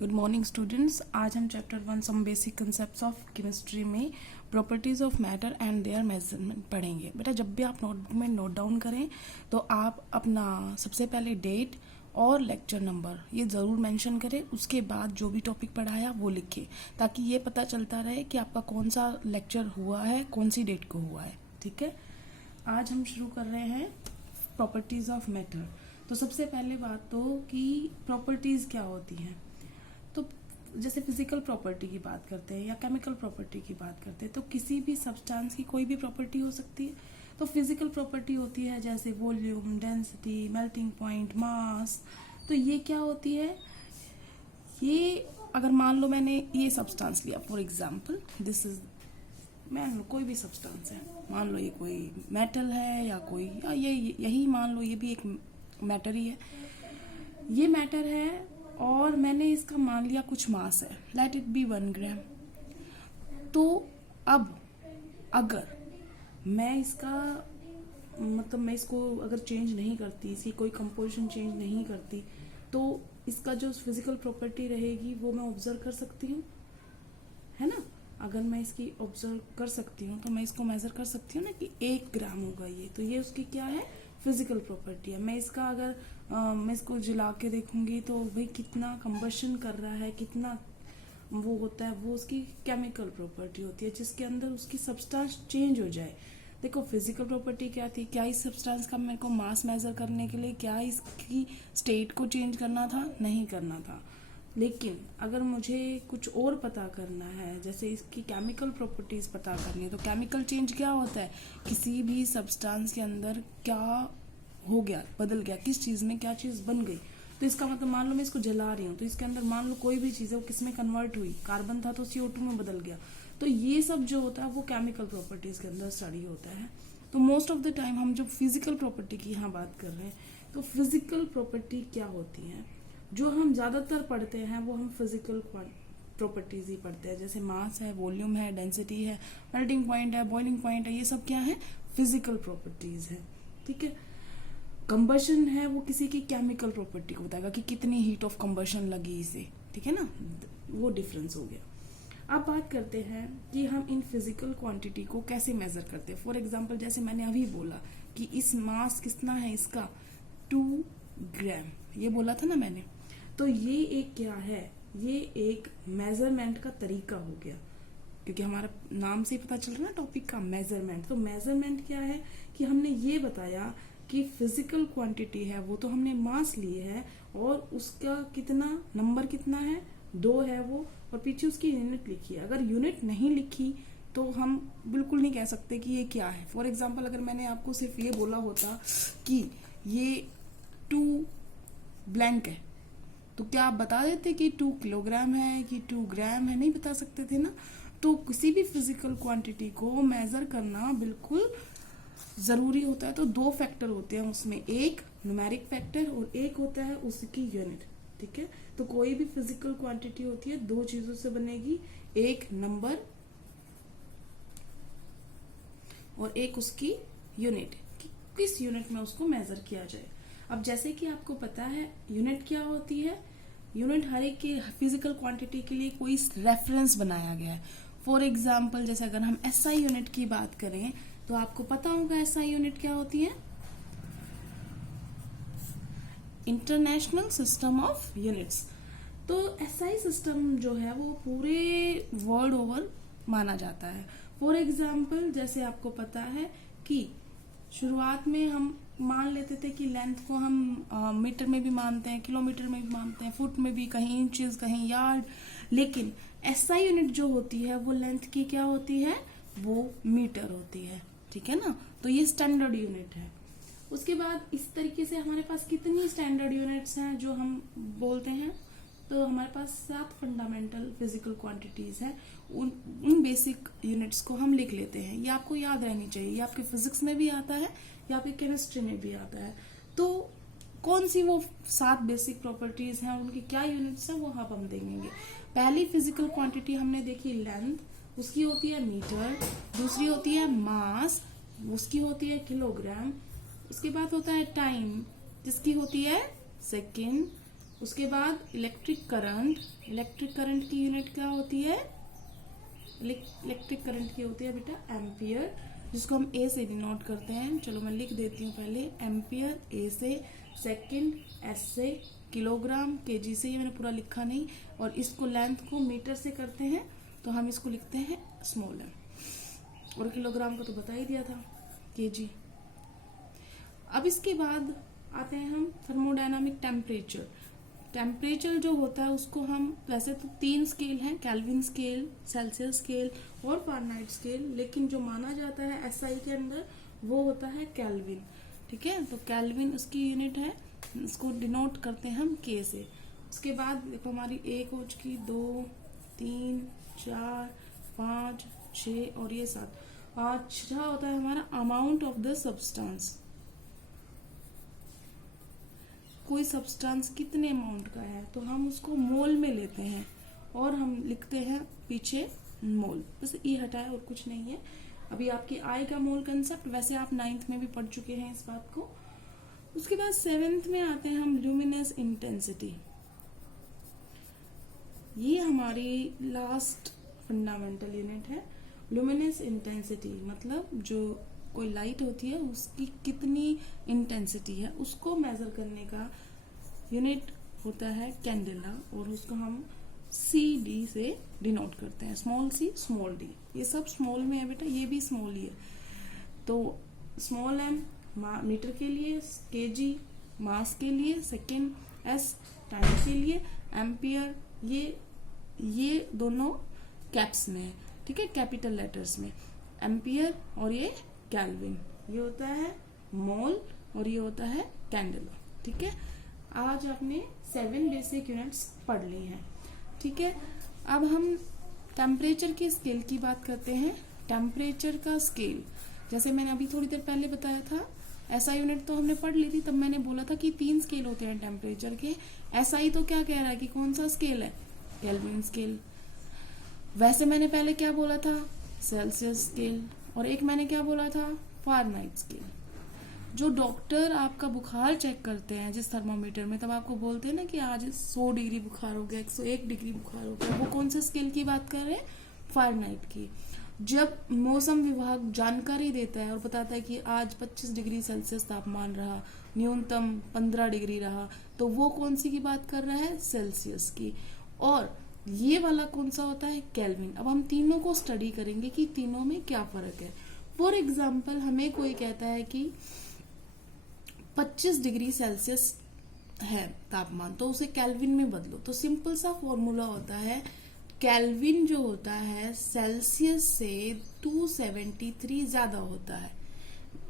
Good morning students. आज हम chapter 1 some basic concepts of chemistry में properties of matter and their measurement पढ़ेंगे। बेटा जब भी आप नोटबुक में नोट डाउन करें तो आप अपना सबसे पहले डेट और लेक्चर नंबर ये ज़रूर मेंशन करें। उसके बाद जो भी टॉपिक पढ़ाया वो लिखें ताकि ये पता चलता रहे कि आपका कौन सा लेक्चर हुआ है, कौन सी डेट को हुआ है। ठीक है, आज हम शुरू कर रहे हैं प्रॉपर्टीज़ ऑफ मैटर। तो सबसे पहले बात तो कि प्रॉपर्टीज़ क्या होती हैं। तो जैसे फिजिकल प्रॉपर्टी की बात करते हैं या केमिकल प्रॉपर्टी की बात करते हैं तो किसी भी सब्सटेंस की कोई भी प्रॉपर्टी हो सकती है। तो फिजिकल प्रॉपर्टी होती है जैसे वॉल्यूम, डेंसिटी, मेल्टिंग पॉइंट, मास। तो ये क्या होती है, ये अगर मान लो मैंने ये सब्सटेंस लिया, फॉर एग्जांपल दिस इज, मान लो कोई भी सब्सटेंस है, मान लो ये कोई मेटल है या कोई या ये यही मान लो ये भी एक मैटर ही है, ये मैटर है और मैंने इसका मान लिया कुछ मास है, लेट इट बी 1 ग्राम। तो अब अगर मैं इसका मतलब मैं इसको अगर चेंज नहीं करती, इसकी कोई कंपोजिशन चेंज नहीं करती, तो इसका जो फिजिकल प्रॉपर्टी रहेगी वो मैं ऑब्जर्व कर सकती हूँ, है ना। अगर मैं इसकी ऑब्जर्व कर सकती हूँ तो मैं इसको मेजर कर सकती हूँ ना कि 1 ग्राम होगा ये, तो ये उसकी क्या है, फिजिकल प्रॉपर्टी है। मैं इसका अगर मैं इसको जला के देखूंगी तो भाई कितना कंबशन कर रहा है, कितना वो होता है, वो उसकी केमिकल प्रॉपर्टी होती है जिसके अंदर उसकी सब्सटेंस चेंज हो जाए। देखो फिजिकल प्रॉपर्टी क्या थी, क्या इस सब्सटेंस का मेरे को मास मेजर करने के लिए क्या इसकी स्टेट को चेंज करना था, नहीं करना था। लेकिन अगर मुझे कुछ और पता करना है, जैसे इसकी केमिकल प्रॉपर्टीज पता करनी है, तो केमिकल चेंज क्या होता है, किसी भी सब्सटेंस के अंदर क्या हो गया, बदल गया, किस चीज में क्या चीज बन गई। तो इसका मतलब मान लो मैं इसको जला रही हूँ तो इसके अंदर मान लो कोई भी चीज है वो किस में कन्वर्ट हुई, कार्बन था तो CO2 में बदल गया। तो ये सब जो होता है वो केमिकल प्रॉपर्टीज के अंदर स्टडी होता है। तो मोस्ट ऑफ द टाइम हम जब फिजिकल प्रॉपर्टी की यहाँ बात कर रहे हैं तो फिजिकल प्रॉपर्टी क्या होती है, जो हम ज्यादातर पढ़ते हैं वो हम फिजिकल प्रॉपर्टीज ही पढ़ते हैं। जैसे मास है, वॉल्यूम है, डेंसिटी है, मेल्टिंग पॉइंट है, बॉइलिंग पॉइंट है, ये सब क्या है, फिजिकल प्रॉपर्टीज है। ठीक है, कंबशन है वो किसी की केमिकल प्रॉपर्टी को बताएगा कि कितनी हीट ऑफ कंबशन लगी इसे, ठीक है ना, वो डिफरेंस हो गया। अब बात करते हैं कि हम इन फिजिकल क्वांटिटी को कैसे मेजर करते हैं। फॉर एग्जांपल जैसे मैंने अभी बोला कि इस मास कितना है इसका, 2 ग्राम, ये बोला था ना मैंने। तो ये एक क्या है, ये एक मेजरमेंट का तरीका हो गया, क्योंकि हमारा नाम से ही पता चल रहा है ना टॉपिक का, मेजरमेंट। तो मेजरमेंट क्या है कि हमने ये बताया कि फिजिकल क्वांटिटी है वो तो हमने मास लिए है और उसका कितना नंबर कितना है, 2 है वो, और पीछे उसकी यूनिट लिखी है। अगर यूनिट नहीं लिखी तो हम बिल्कुल नहीं कह सकते कि ये क्या है। फॉर एग्जांपल अगर मैंने आपको सिर्फ ये बोला होता कि ये 2 ब्लैंक है तो क्या आप बता देते कि 2 किलोग्राम है कि 2 ग्राम है, नहीं बता सकते थे ना। तो किसी भी फिजिकल क्वांटिटी को मेजर करना बिल्कुल जरूरी होता है। तो 2 फैक्टर होते हैं उसमें, एक न्यूमेरिक फैक्टर और एक होता है उसकी यूनिट। ठीक है, तो कोई भी फिजिकल क्वांटिटी होती है 2 चीजों से बनेगी, एक नंबर और एक उसकी यूनिट, कि किस यूनिट में उसको मेजर किया जाए। अब जैसे कि आपको पता है यूनिट क्या होती है, यूनिट हर एक की फिजिकल क्वांटिटी के लिए कोई रेफरेंस बनाया गया है। फॉर एग्जाम्पल जैसे अगर हम SI यूनिट की बात करें तो आपको पता होगा SI यूनिट क्या होती है, इंटरनेशनल सिस्टम ऑफ यूनिट्स। तो SI सिस्टम जो है वो पूरे वर्ल्ड ओवर माना जाता है। फॉर एग्जाम्पल जैसे आपको पता है कि शुरुआत में हम मान लेते थे कि लेंथ को हम मीटर में भी मानते हैं, किलोमीटर में भी मानते हैं, फुट में भी, कहीं इंचेस, कहीं यार्ड। लेकिन SI यूनिट जो होती है वो लेंथ की क्या होती है, वो मीटर होती है। ठीक है ना, तो ये स्टैंडर्ड यूनिट है। उसके बाद इस तरीके से हमारे पास कितनी स्टैंडर्ड यूनिट्स हैं जो हम बोलते हैं, तो हमारे पास 7 फंडामेंटल फिजिकल क्वांटिटीज हैं। उन बेसिक यूनिट्स को हम लिख लेते हैं, ये आपको याद रहनी चाहिए। ये आपके फिजिक्स में भी आता है या आपके केमिस्ट्री में भी आता है। तो कौन सी वो 7 बेसिक प्रॉपर्टीज हैं, उनकी क्या यूनिट्स हैं, वो हम देखेंगे। पहली फिजिकल क्वांटिटी हमने देखी लेंथ, उसकी होती है मीटर। दूसरी होती है मास, उसकी होती है किलोग्राम। उसके बाद होता है टाइम, जिसकी होती है सेकेंड। उसके बाद इलेक्ट्रिक करंट की यूनिट क्या होती है? इलेक्ट्रिक करंट की होती है बेटा एम्पियर, जिसको हम ए से डिनोट करते हैं। चलो मैं लिख देती हूँ पहले, एम्पियर ए से, सेकंड एस से, किलोग्राम केजी से, ये मैंने पूरा लिखा नहीं, और इसको लेंथ को मीटर से करते हैं तो हम इसको लिखते हैं स्मॉल एम, और किलोग्राम को तो बता ही दिया था केजी। अब इसके बाद आते हैं हम थर्मोडायनामिक टेम्परेचर। टेम्परेचर जो होता है उसको हम, वैसे तो 3 स्केल हैं, केल्विन स्केल, सेल्सियस स्केल और फारेनहाइट स्केल, लेकिन जो माना जाता है एसआई के अंदर वो होता है केल्विन। ठीक है, तो केल्विन उसकी यूनिट है, इसको डिनोट करते हैं हम के से। उसके बाद देखो हमारी 1 हो चुकी, 2 3 4 5 6 और ये 7। 6 होता है हमारा अमाउंट ऑफ द सब्सटेंस। कोई सब्सटेंस कितने अमाउंट का है तो हम उसको मोल में लेते हैं और हम लिखते हैं पीछे मोल, बस ई हटाए और कुछ नहीं है। अभी आपकी आएगा मोल कंसेप्ट, वैसे आप 9th में भी पढ़ चुके हैं इस बात को। उसके बाद 7th में आते हैं हम ल्यूमिनस इंटेंसिटी। ये हमारी लास्ट फंडामेंटल यूनिट है। ल्यूमिनस इंटेंसिटी मतलब जो कोई लाइट होती है उसकी कितनी इंटेंसिटी है उसको मेजर करने का यूनिट होता है कैंडेला, और उसको हम सी डी से डिनोट करते हैं, स्मॉल सी स्मॉल डी। ये सब स्मॉल में है बेटा, ये भी स्मॉल ही है। तो स्मॉल एम मीटर के लिए, केजी मास के लिए, सेकेंड एस टाइम के लिए, एम्पियर ये दोनों कैप्स में है। ठीक है, कैपिटल लेटर्स में एम्पियर, और ये केल्विन, ये होता है मोल और ये होता है कैंडेला। ठीक है, आज आपने 7 बेसिक यूनिट्स पढ़ ली हैं। ठीक है, अब हम टेम्परेचर के स्केल की बात करते हैं। टेम्परेचर का स्केल, जैसे मैंने अभी थोड़ी देर पहले बताया था, एसआई यूनिट तो हमने पढ़ ली थी, तब मैंने बोला था कि 3 स्केल होते हैं टेम्परेचर के। एसआई तो क्या कह रहा है कि कौन सा स्केल है? Kelvin scale. वैसे मैंने पहले क्या बोला था? सेल्सियस स्केल, और एक मैंने क्या बोला था? Fahrenheit scale. जो डॉक्टर आपका बुखार चेक करते हैं जिस थर्मामीटर में, तब आपको बोलते हैं ना कि आज 100 डिग्री बुखार हो गया, 101 डिग्री बुखार हो गया, वो कौन से स्केल की बात कर रहे हैं? फारेनहाइट की। जब मौसम विभाग जानकारी देता है और बताता है कि आज 25 डिग्री सेल्सियस तापमान रहा, न्यूनतम 15 डिग्री रहा, तो वो कौन सी की बात कर रहा है? सेल्सियस की। और ये वाला कौन सा होता है? केल्विन। अब हम तीनों को स्टडी करेंगे कि तीनों में क्या फर्क है। फॉर एग्जाम्पल, हमें कोई कहता है कि 25 डिग्री सेल्सियस है तापमान, तो उसे केल्विन में बदलो। तो सिंपल सा फॉर्मूला होता है, केल्विन जो होता है सेल्सियस से 273 ज्यादा होता है।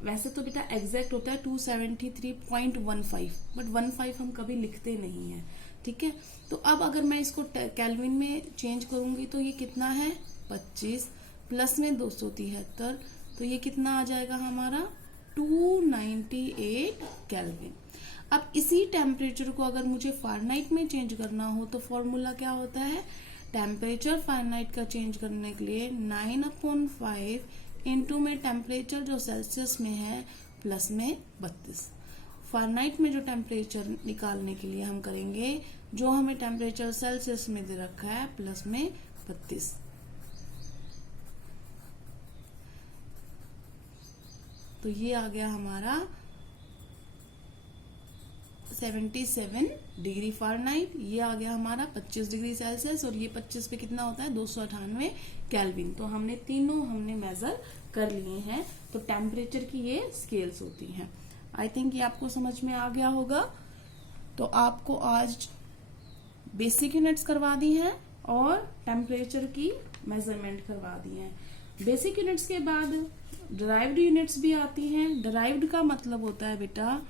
वैसे तो बेटा एग्जैक्ट होता है 273.15, बट 15 हम कभी लिखते नहीं है। ठीक है, तो अब अगर मैं इसको केल्विन में चेंज करूंगी तो ये कितना है? 25 प्लस में 273, तो ये कितना आ जाएगा हमारा? 298 केल्विन। अब इसी टेम्परेचर को अगर मुझे फारेनहाइट में चेंज करना हो तो फॉर्मूला क्या होता है? टेम्परेचर फारेनहाइट का चेंज करने के लिए 9/5 इंटू में टेम्परेचर जो सेल्सियस में है प्लस में 32। फारेनहाइट में जो टेम्परेचर निकालने के लिए हम करेंगे, जो हमें टेम्परेचर सेल्सियस में दे रखा है, प्लस में 32। तो ये आ गया हमारा 77 डिग्री फारेनहाइट, ये आ गया हमारा 25 डिग्री सेल्सियस, और ये 25 पे कितना होता है? 298 केल्विन। तो हमने तीनों मेजर कर लिए हैं। तो टेम्परेचर की ये स्केल्स होती हैं। आई थिंक ये आपको समझ में आ गया होगा। तो आपको आज बेसिक यूनिट्स करवा दी हैं और टेम्परेचर की मेजरमेंट करवा दी है। बेसिक यूनिट्स के बाद डिराइव्ड यूनिट्स भी आती हैं। डिराइव्ड का मतलब होता है बेटा,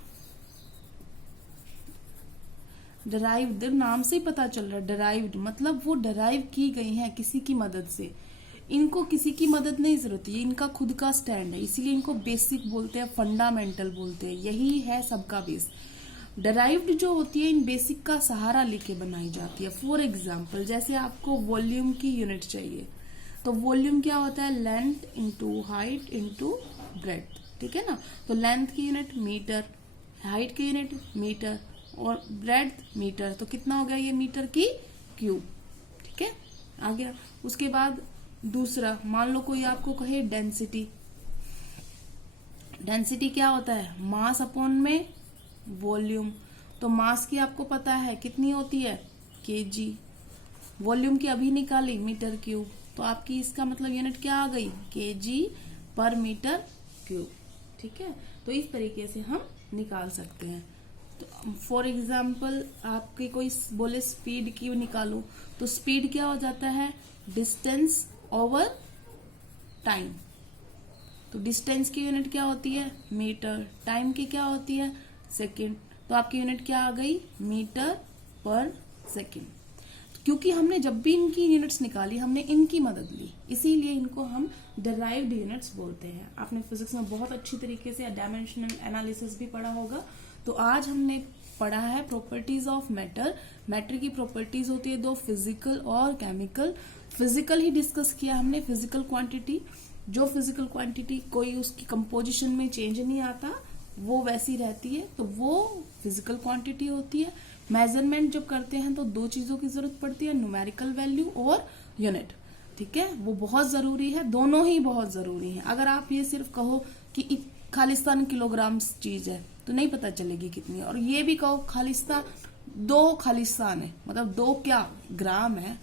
डिराइव्ड नाम से ही पता चल रहा है, डिराइव्ड मतलब वो डिराइव की गई हैं किसी की मदद से। इनको किसी की मदद नहीं जरूरत है, इनका खुद का स्टैंड है, इसीलिए इनको बेसिक बोलते हैं, फंडामेंटल बोलते हैं। यही है सबका बेस। डिराइव्ड जो होती है इन बेसिक का सहारा लेके बनाई जाती है। फॉर एग्जाम्पल, जैसे आपको वॉल्यूम की यूनिट चाहिए, तो वॉल्यूम क्या होता है? Length into height into breadth. ठीक है ना, तो लेंथ की यूनिट मीटर, हाइट की यूनिट मीटर, और ब्रेड्थ मीटर, तो कितना हो गया ये मीटर की क्यूब। ठीक है, आ गया। उसके बाद दूसरा, मान लो कोई आपको कहे डेंसिटी। डेंसिटी क्या होता है, मास अपॉन में वॉल्यूम। तो मास की आपको पता है कितनी होती है, केजी। वॉल्यूम की अभी निकाली, मीटर क्यूब। तो आपकी इसका मतलब यूनिट क्या आ गई, केजी पर मीटर क्यूब। ठीक है, तो इस तरीके से हम निकाल सकते हैं। तो फॉर एग्जाम्पल आपकी कोई बोले स्पीड की निकालो, तो स्पीड क्या हो जाता है, डिस्टेंस ओवर टाइम। तो डिस्टेंस की यूनिट क्या होती है, मीटर। टाइम की क्या होती है, सेकंड। तो आपकी यूनिट क्या आ गई, मीटर पर सेकंड। क्योंकि हमने जब भी इनकी यूनिट्स निकाली हमने इनकी मदद ली, इसीलिए इनको हम डिराइव्ड यूनिट्स बोलते हैं। आपने फिजिक्स में बहुत अच्छी तरीके से डायमेंशनल एनालिसिस भी पढ़ा होगा। तो आज हमने पढ़ा है प्रॉपर्टीज ऑफ मैटर। मैटर की प्रॉपर्टीज होती है दो, फिजिकल और केमिकल। फिजिकल ही डिस्कस किया हमने, फिजिकल क्वांटिटी। जो फिजिकल क्वांटिटी कोई उसकी कंपोजिशन में चेंज नहीं आता, वो वैसी रहती है, तो वो फिजिकल क्वांटिटी होती है। मेजरमेंट जब करते हैं तो दो चीजों की जरूरत पड़ती है, न्यूमेरिकल वैल्यू और यूनिट। ठीक है, वो बहुत जरूरी है, दोनों ही बहुत जरूरी है। अगर आप ये सिर्फ कहो कि खालिस्तान किलोग्राम चीज है तो नहीं पता चलेगी कितनी है, और ये भी कहो खालिस्तान, दो खालिस्तान है मतलब दो क्या ग्राम है,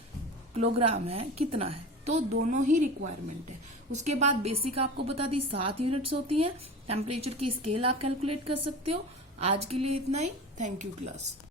किलोग्राम है, कितना है, तो दोनों ही रिक्वायरमेंट है। उसके बाद बेसिक आपको बता दी 7 यूनिट्स होती है। टेम्परेचर की स्केल आप कैलकुलेट कर सकते हो। आज के लिए इतना ही। Thank you class.